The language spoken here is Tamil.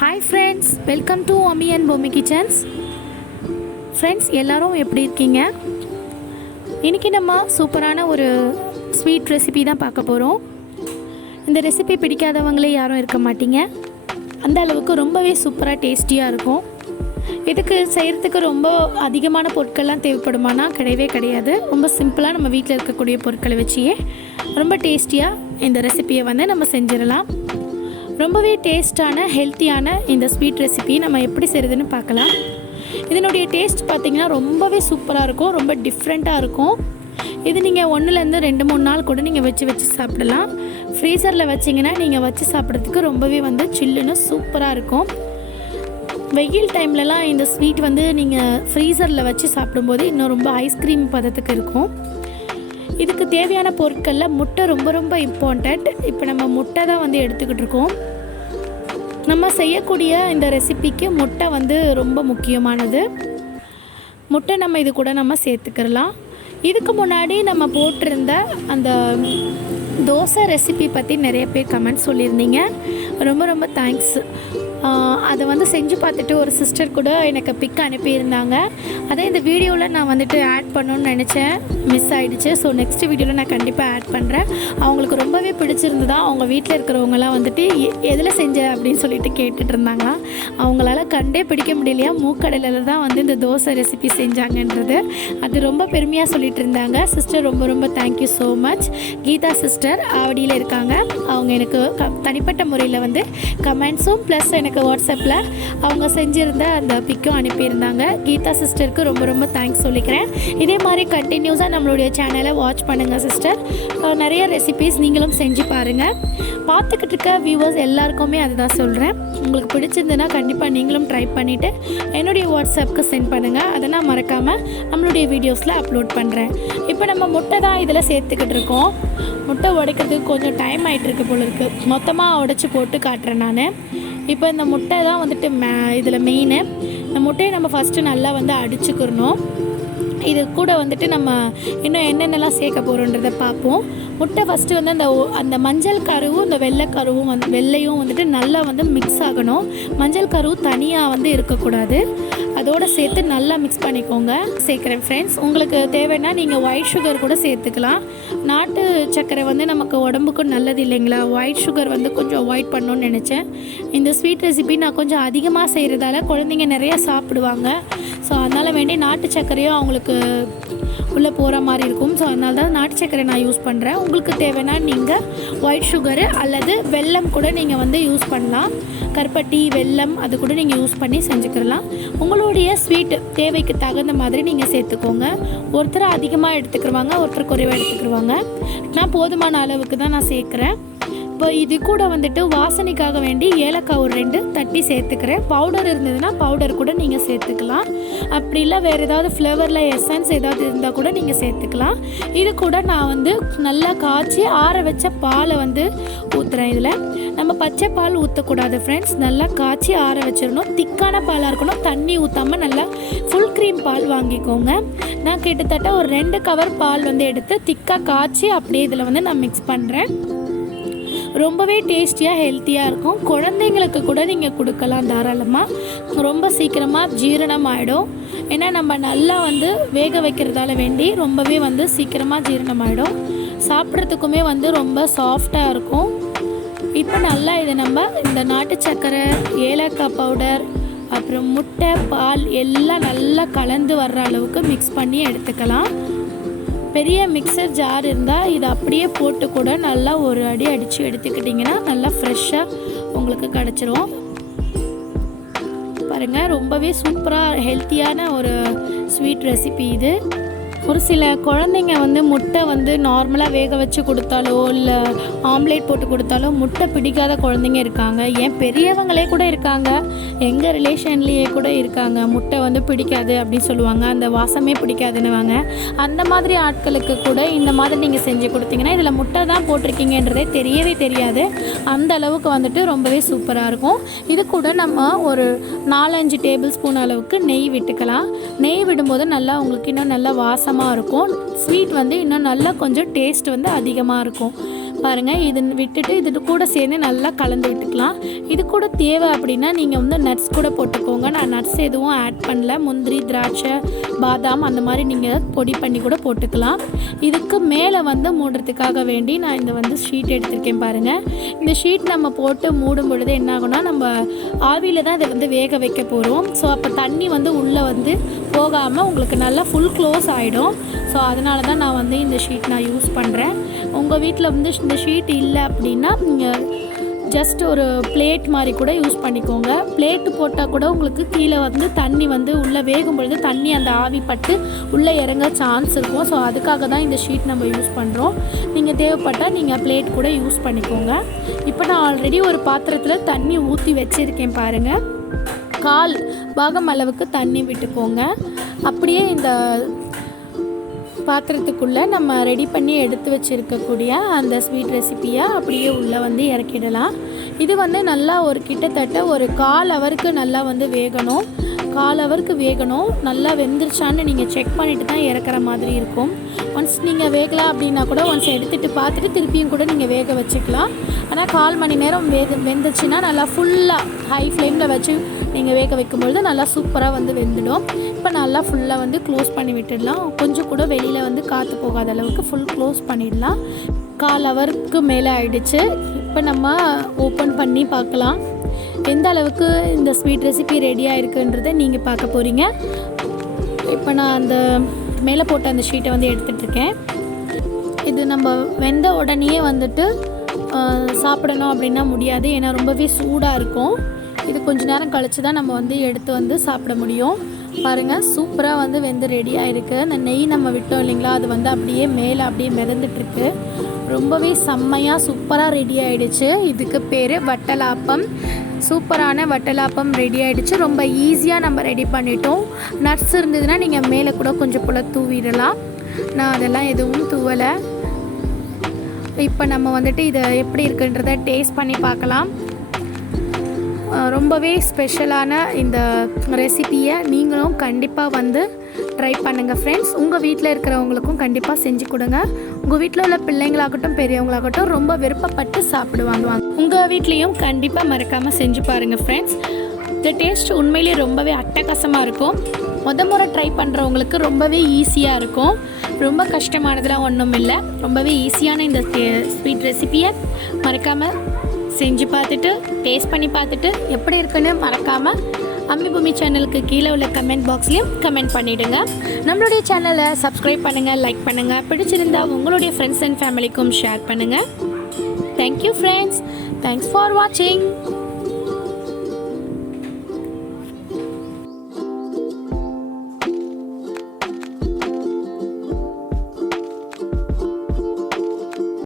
ஹாய் ஃப்ரெண்ட்ஸ், வெல்கம் டு அம்மி அண்ட் பொம்மி கிச்சன்ஸ். ஃப்ரெண்ட்ஸ் எல்லோரும் எப்படி இருக்கீங்க? இன்றைக்கி நம்ம சூப்பரான ஒரு ஸ்வீட் ரெசிபி தான் பார்க்க போகிறோம். இந்த ரெசிபி பிடிக்காதவங்களே யாரும் இருக்க மாட்டீங்க. அந்த அளவுக்கு ரொம்பவே சூப்பராக டேஸ்டியாக இருக்கும். இதுக்கு செய்கிறதுக்கு ரொம்ப அதிகமான பொருட்கள்லாம் தேவைப்படுமானா கிடையவே கிடையாது. ரொம்ப சிம்பிளாக நம்ம வீட்டில் இருக்கக்கூடிய பொருட்களை வச்சியே ரொம்ப டேஸ்டியாக இந்த ரெசிபியை நம்ம செஞ்சிடலாம். ரொம்பவே டேஸ்டான ஹெல்த்தியான இந்த ஸ்வீட் ரெசிபி நம்ம எப்படி செய்கிறதுன்னு பார்க்கலாம். இதனுடைய டேஸ்ட் பார்த்திங்கன்னா ரொம்பவே சூப்பராக இருக்கும், ரொம்ப டிஃப்ரெண்ட்டாக இருக்கும். இது நீங்கள் 1லேருந்து 2-3 நாள் கூட நீங்கள் வச்சு சாப்பிடலாம். ஃப்ரீசரில் வச்சிங்கன்னா நீங்கள் வச்சு சாப்பிட்றதுக்கு ரொம்பவே சில்லுன்னு சூப்பராக இருக்கும். வெயில் டைம்லலாம் இந்த ஸ்வீட் நீங்கள் ஃப்ரீசரில் வச்சு சாப்பிடும்போது இன்னும் ரொம்ப ஐஸ்கிரீம் பதத்துக்கு இருக்கும். இதுக்கு தேவையான பொருட்களில் முட்டை ரொம்ப ரொம்ப இம்பார்ட்டண்ட். இப்போ நம்ம முட்டை தான் எடுத்துக்கிட்டு இருக்கோம். நம்ம செய்யக்கூடிய இந்த ரெசிபிக்கு முட்டை ரொம்ப முக்கியமானது. முட்டை நம்ம இது கூட நம்ம சேர்த்துக்கிறலாம். இதுக்கு முன்னாடி நம்ம போட்டிருந்த அந்த தோசை ரெசிபி பற்றி நிறைய பேர் கமெண்ட் சொல்லியிருந்தீங்க. ரொம்ப ரொம்ப தேங்க்ஸ். அதை செஞ்சு பார்த்துட்டு ஒரு சிஸ்டர் கூட எனக்கு பிக் அனுப்பியிருந்தாங்க. அதே இந்த வீடியோவில் நான் ஆட் பண்ணணுன்னு நினச்சேன், மிஸ் ஆகிடுச்சு. ஸோ நெக்ஸ்ட் வீடியோவில் நான் கண்டிப்பாக ஆட் பண்ணுறேன். அவங்களுக்கு ரொம்பவே பிடிச்சிருந்ததா. அவங்க வீட்டில் இருக்கிறவங்களாம் எதில் செஞ்ச அப்படின்னு சொல்லிட்டு கேட்டுட்டு இருந்தாங்களாம். அவங்களால கண்டே பிடிக்க முடியலையா, மூக்கடலில் தான் இந்த தோசை ரெசிபி செஞ்சாங்கன்றது. அது ரொம்ப பெருமையாக சொல்லிட்டு இருந்தாங்க. சிஸ்டர் ரொம்ப ரொம்ப thank you so much. Geetha sister ஆவடியில் இருக்காங்க. அவங்க எனக்கு தனிப்பட்ட முறையில் கமெண்ட்ஸும் ப்ளஸ் எனக்கு வாட்ஸ்அப்பில் அவங்க செஞ்சுருந்த அந்த பிக்கும் அனுப்பியிருந்தாங்க. கீதா சிஸ்டருக்கு ரொம்ப ரொம்ப தேங்க்ஸ் சொல்லிக்கிறேன். இதே மாதிரி கண்டினியூஸாக நம்மளுடைய சேனலை வாட்ச் பண்ணுங்கள் சிஸ்டர். நிறைய ரெசிபீஸ் நீங்களும் செஞ்சு பாருங்கள். பார்த்துக்கிட்டு இருக்க வியூவர்ஸ் எல்லாருக்குமே அதுதான் சொல்கிறேன். உங்களுக்கு பிடிச்சிருந்துன்னா கண்டிப்பாக நீங்களும் ட்ரை பண்ணிவிட்டு என்னுடைய வாட்ஸ்அப்புக்கு சென்ட் பண்ணுங்கள். அதை நான் மறக்காமல் நம்மளுடைய வீடியோஸில் அப்லோட் பண்ணுறேன். இப்போ நம்ம முட்டை தான் இதில் சேர்த்துக்கிட்டு இருக்கோம். முட்டை உடைக்கிறதுக்கு கொஞ்சம் டைம் ஆகிட்டுருக்கு போல இருக்குது. மொத்தமாக உடைச்சி போட்டு காட்டுறேன் நான். இப்போ இந்த முட்டை தான் இதில் மெயின். இந்த முட்டையை நம்ம ஃபஸ்ட்டு நல்லா அடிச்சுக்கிறணும். இது கூட நம்ம இன்னும் என்னென்னலாம் சேர்க்க போகிறோன்றதை பார்ப்போம். முட்டை ஃபஸ்ட்டு அந்த மஞ்சள் கருவும் இந்த வெள்ளை கருவும் வெள்ளையும் நல்லா மிக்ஸ் ஆகணும். மஞ்சள் கரு தனியாக இருக்கக்கூடாது. அதோடு சேர்த்து நல்லா மிக்ஸ் பண்ணிக்கோங்க. சேர்க்குறேன் ஃப்ரெண்ட்ஸ். உங்களுக்கு தேவைன்னா நீங்கள் ஒயிட் சுகர் கூட சேர்த்துக்கலாம். நாட்டு சர்க்கரை நமக்கு உடம்புக்கும் நல்லது இல்லைங்களா. ஒயிட் சுகர் கொஞ்சம் அவாய்ட் பண்ணணும்னு நினச்சேன். இந்த ஸ்வீட் ரெசிபி நான் கொஞ்சம் அதிகமாக செய்கிறதால குழந்தைங்க நிறையா சாப்பிடுவாங்க. ஸோ அதனால் வேண்டி நாட்டு சர்க்கரையும் அவங்களுக்கு உள்ளே போகிற மாதிரி இருக்கும். ஸோ அதனால தான் நாட்டு சர்க்கரை நான் யூஸ் பண்ணுறேன். உங்களுக்கு தேவைன்னா நீங்கள் ஒயிட் சுகரு அல்லது வெல்லம் கூட நீங்கள் யூஸ் பண்ணலாம். கருப்பட்டி வெல்லம் அது கூட நீங்கள் யூஸ் பண்ணி செஞ்சுக்கலாம். உங்களுடைய ஸ்வீட் தேவைக்கு தகுந்த மாதிரி நீங்கள் சேர்த்துக்கோங்க. ஒருத்தர் அதிகமாக எடுத்துக்கிடுவாங்க, ஒருத்தர் குறைவாக எடுத்துக்கிடுவாங்க. நான் போதுமான அளவுக்கு தான் நான் சேர்க்குறேன். இப்போ இது கூட வாசனைக்காக வேண்டி ஏலக்காய் ஒரு 2 தட்டி சேர்த்துக்கிறேன். பவுடர் இருந்ததுன்னா பவுடர் கூட நீங்கள் சேர்த்துக்கலாம். அப்படி இல்லை வேறு ஏதாவது ஃப்ளேவரில் எசன்ஸ் ஏதாவது இருந்தால் கூட நீங்கள் சேர்த்துக்கலாம். இது கூட நான் நல்லா காய்ச்சி ஆற வச்ச பாலை ஊற்றுறேன். இதில் நம்ம பச்சை பால் ஊற்றக்கூடாது ஃப்ரெண்ட்ஸ். நல்லா காய்ச்சி ஆற வச்சிடணும். திக்கான பாலாக இருக்கணும். தண்ணி ஊற்றாமல் நல்லா ஃபுல் க்ரீம் பால் வாங்கிக்கோங்க. நான் கிட்டத்தட்ட ஒரு 2 கவர் பால் எடுத்து திக்காக காய்ச்சி அப்படியே இதில் நான் மிக்ஸ் பண்ணுறேன். ரொம்பவே டேஸ்டியாக ஹெல்த்தியாக இருக்கும். குழந்தைங்களுக்கு கூட நீங்கள் கொடுக்கலாம் தாராளமாக. ரொம்ப சீக்கிரமாக ஜீரணம் ஆகிடும். ஏன்னா நம்ம நல்லா வேக வைக்கிறதால வேண்டி ரொம்பவே சீக்கிரமாக ஜீரணம் ஆகிடும். சாப்பிட்றதுக்குமே ரொம்ப சாஃப்டாக இருக்கும். இப்போ நல்லா இதை நம்ம இந்த நாட்டு சர்க்கரை, ஏலக்காய் பவுடர், அப்புறம் முட்டை, பால் எல்லாம் நல்லா கலந்து வர்ற அளவுக்கு மிக்ஸ் பண்ணி எடுத்துக்கலாம். பெரிய மிக்சர் ஜார் இருந்தால் இதை அப்படியே போட்டு கூட நல்லா ஒரு அடி அடித்து எடுத்துக்கிட்டிங்கன்னா நல்லா ஃப்ரெஷ்ஷாக உங்களுக்கு கிடச்சிரும். பாருங்கள், ரொம்பவே சூப்பராக ஹெல்த்தியான ஒரு ஸ்வீட் ரெசிபி இது. ஒரு சில குழந்தைங்க முட்டை நார்மலாக வேக வச்சு கொடுத்தாலோ இல்லை ஆம்லேட் போட்டு கொடுத்தாலோ முட்டை பிடிக்காத குழந்தைங்க இருக்காங்க. ஏன் பெரியவங்களே கூட இருக்காங்க. எங்கள் ரிலேஷன்லேயே கூட இருக்காங்க. முட்டை பிடிக்காது அப்படின்னு சொல்லுவாங்க. அந்த வாசமே பிடிக்காதுன்னுவாங்க. அந்த மாதிரி ஆட்களுக்கு கூட இந்த மாதிரி நீங்கள் செஞ்சு கொடுத்தீங்கன்னா இதில் முட்டை தான் போட்டிருக்கீங்கன்றதே தெரியவே தெரியாது. அந்த அளவுக்கு ரொம்பவே சூப்பராக இருக்கும். இது கூட நம்ம ஒரு 4-5 டேபிள் ஸ்பூன் அளவுக்கு நெய் விட்டுக்கலாம். நெய் விடும்போது நல்லா உங்களுக்கு இன்னும் நல்லா வாசமாக இருக்கும். ஸ்வீட் இன்னும் நல்லா கொஞ்சம் டேஸ்ட் அதிகமாக இருக்கும். பாருங்கள். இது விட்டுட்டு இது கூட சேர்ந்து நல்லா கலந்து விட்டுக்கலாம். இது கூட தேவை அப்படின்னா நீங்கள் வந்து நட்ஸ் கூட போட்டுக்கோங்க. நான் நட்ஸ் எதுவும் ஆட் பண்ணல. முந்திரி, திராட்சை, பாதாம் அந்த மாதிரி நீங்கள் பொடி பண்ணி கூட போட்டுக்கலாம். இதுக்கு மேலே வந்து மூடுறதுக்காக வேண்டி நான் இந்த வந்து ஷீட் எடுத்திருக்கேன் பாருங்கள். இந்த ஷீட் நம்ம போட்டு மூடும் பொழுது என்ன ஆகும்னா, நம்ம ஆவியில் தான் இதை வந்து வேக வைக்க போகிறோம். ஸோ அப்போ தண்ணி வந்து உள்ளே வந்து போகாமல் உங்களுக்கு நல்லா ஃபுல் க்ளோஸ் ஆகிடும். ஸோ அதனால தான் நான் வந்து இந்த ஷீட் நான் யூஸ் பண்ணுறேன். உங்கள் வீட்டில் வந்து இந்த ஷீட் இல்லை அப்படின்னா நீங்கள் ஜஸ்ட் ஒரு பிளேட் மாதிரி கூட யூஸ் பண்ணிக்கோங்க. பிளேட்டு போட்டால் கூட உங்களுக்கு கீழே வந்து தண்ணி வந்து உள்ளே வேகும் பொழுது தண்ணி அந்த ஆவி பட்டு உள்ளே இறங்க சான்ஸ் இருக்கும். ஸோ அதுக்காக தான் இந்த ஷீட் நம்ம யூஸ் பண்ணுறோம். நீங்கள் தேவைப்பட்டால் நீங்கள் பிளேட் கூட யூஸ் பண்ணிக்கோங்க. இப்போ நான் ஆல்ரெடி ஒரு பாத்திரத்தில் தண்ணி ஊற்றி வச்சுருக்கேன் பாருங்கள். 1/4 பாகம் அளவுக்கு தண்ணி விட்டுக்கோங்க. அப்படியே இந்த பாத்திரத்துக்குள்ளே நம்ம ரெடி பண்ணி எடுத்து வச்சுருக்கக்கூடிய அந்த ஸ்வீட் ரெசிப்பியை அப்படியே உள்ளே வந்து இறக்கிடலாம். இது வந்து நல்லா ஒரு கிட்டத்தட்ட ஒரு 1/4 ஹவருக்கு நல்லா வந்து வேகணும். 1/4 ஹவருக்கு வேகணும். நல்லா வெந்துருச்சான்னு நீங்கள் செக் பண்ணிவிட்டு தான் இறக்குற மாதிரி இருக்கும். ஒன்ஸ் நீங்கள் வேகலாம் அப்படின்னா கூட ஒன்ஸ் எடுத்துகிட்டு பார்த்துட்டு திருப்பியும் கூட நீங்கள் வேக வச்சுக்கலாம். ஆனால் 1/4 மணி நேரம் வெந்துச்சுன்னா நல்லா ஃபுல்லாக ஹை ஃப்ளேமில் வச்சு நீங்கள் வேக வைக்கும்பொழுது நல்லா சூப்பராக வந்து வெந்துடும். இப்போ நல்லா ஃபுல்லாக வந்து க்ளோஸ் பண்ணி விட்டுடலாம். கொஞ்சம் கூட வெளியில் வந்து காற்று போகாத அளவுக்கு ஃபுல் க்ளோஸ் பண்ணிடலாம். 1/4 ஹவருக்கு மேலே ஆயிடுச்சு. இப்போ நம்ம ஓப்பன் பண்ணி பார்க்கலாம் எந்த அளவுக்கு இந்த ஸ்வீட் ரெசிபி ரெடியாக இருக்குன்றதை நீங்கள் பார்க்க போகிறீங்க. இப்போ நான் அந்த மேலே போட்ட அந்த ஷீட்டை வந்து எடுத்துகிட்ருக்கேன். இது நம்ம வெந்த உடனே வந்துட்டு சாப்பிடணும் அப்படின்னா முடியாது. ஏன்னா ரொம்பவே சூடாக இருக்கும். இது கொஞ்ச நேரம் கழித்து தான் நம்ம வந்து எடுத்து வந்து சாப்பிட முடியும். பாருங்கள், சூப்பராக வந்து வெந்து ரெடியாக இருக்குது. அந்த நெய் நம்ம விட்டோம் இல்லைங்களா, அது வந்து அப்படியே மேலே அப்படியே மிதந்துட்டுருக்கு. ரொம்பவே செம்மையாக சூப்பராக ரெடி ஆகிடுச்சு. இதுக்கு பேர் வட்டலாப்பம். சூப்பரான வட்டலாப்பம் ரெடி ஆகிடுச்சு. ரொம்ப ஈஸியாக நம்ம ரெடி பண்ணிட்டோம். நட்ஸ் இருந்ததுன்னா நீங்கள் மேலே கூட கொஞ்சம் போல் தூவிடலாம். நான் அதெல்லாம் எதுவும் தூவலை. இப்போ நம்ம வந்துட்டு இதை எப்படி இருக்குன்றதை டேஸ்ட் பண்ணி பார்க்கலாம். ரொம்பவே ஸ்பெஷலான இந்த ரெசிப்பியை நீங்களும் கண்டிப்பாக வந்து ட்ரை பண்ணுங்கள் ஃப்ரெண்ட்ஸ். உங்கள் வீட்டில் இருக்கிறவங்களுக்கும் கண்டிப்பாக செஞ்சு கொடுங்க. உங்கள் வீட்டில் உள்ள பிள்ளைங்களாகட்டும் பெரியவங்களாகட்டும் ரொம்ப விருப்பப்பட்டு சாப்பிடுவாங்க. உங்கள் வீட்லேயும் கண்டிப்பாக மறக்காமல் செஞ்சு பாருங்கள் ஃப்ரெண்ட்ஸ். இந்த டேஸ்ட் உண்மையிலே ரொம்பவே அட்டகாசமாக இருக்கும். முறை ட்ரை பண்ணுறவங்களுக்கு ரொம்பவே ஈஸியாக இருக்கும். ரொம்ப கஷ்டமானதெல்லாம் ஒன்றும் இல்லை. ரொம்பவே ஈஸியான இந்த ஸ்வீட் ரெசிப்பியை மறக்காமல் செஞ்சு பார்த்துட்டு டேஸ்ட் பண்ணி பார்த்துட்டு எப்படி இருக்குன்னு மறக்காமல் அம்மி பூமி சேனலுக்கு கீழே உள்ள கமெண்ட் பாக்ஸ்லேயும் கமெண்ட் பண்ணிவிடுங்க. நம்மளுடைய சேனலை சப்ஸ்கிரைப் பண்ணுங்கள், லைக் பண்ணுங்கள். பிடிச்சிருந்தா உங்களுடைய ஃப்ரெண்ட்ஸ் அண்ட் ஃபேமிலிக்கும் ஷேர் பண்ணுங்கள். Thank you friends. தேங்க்ஸ் ஃபார் வாட்சிங்.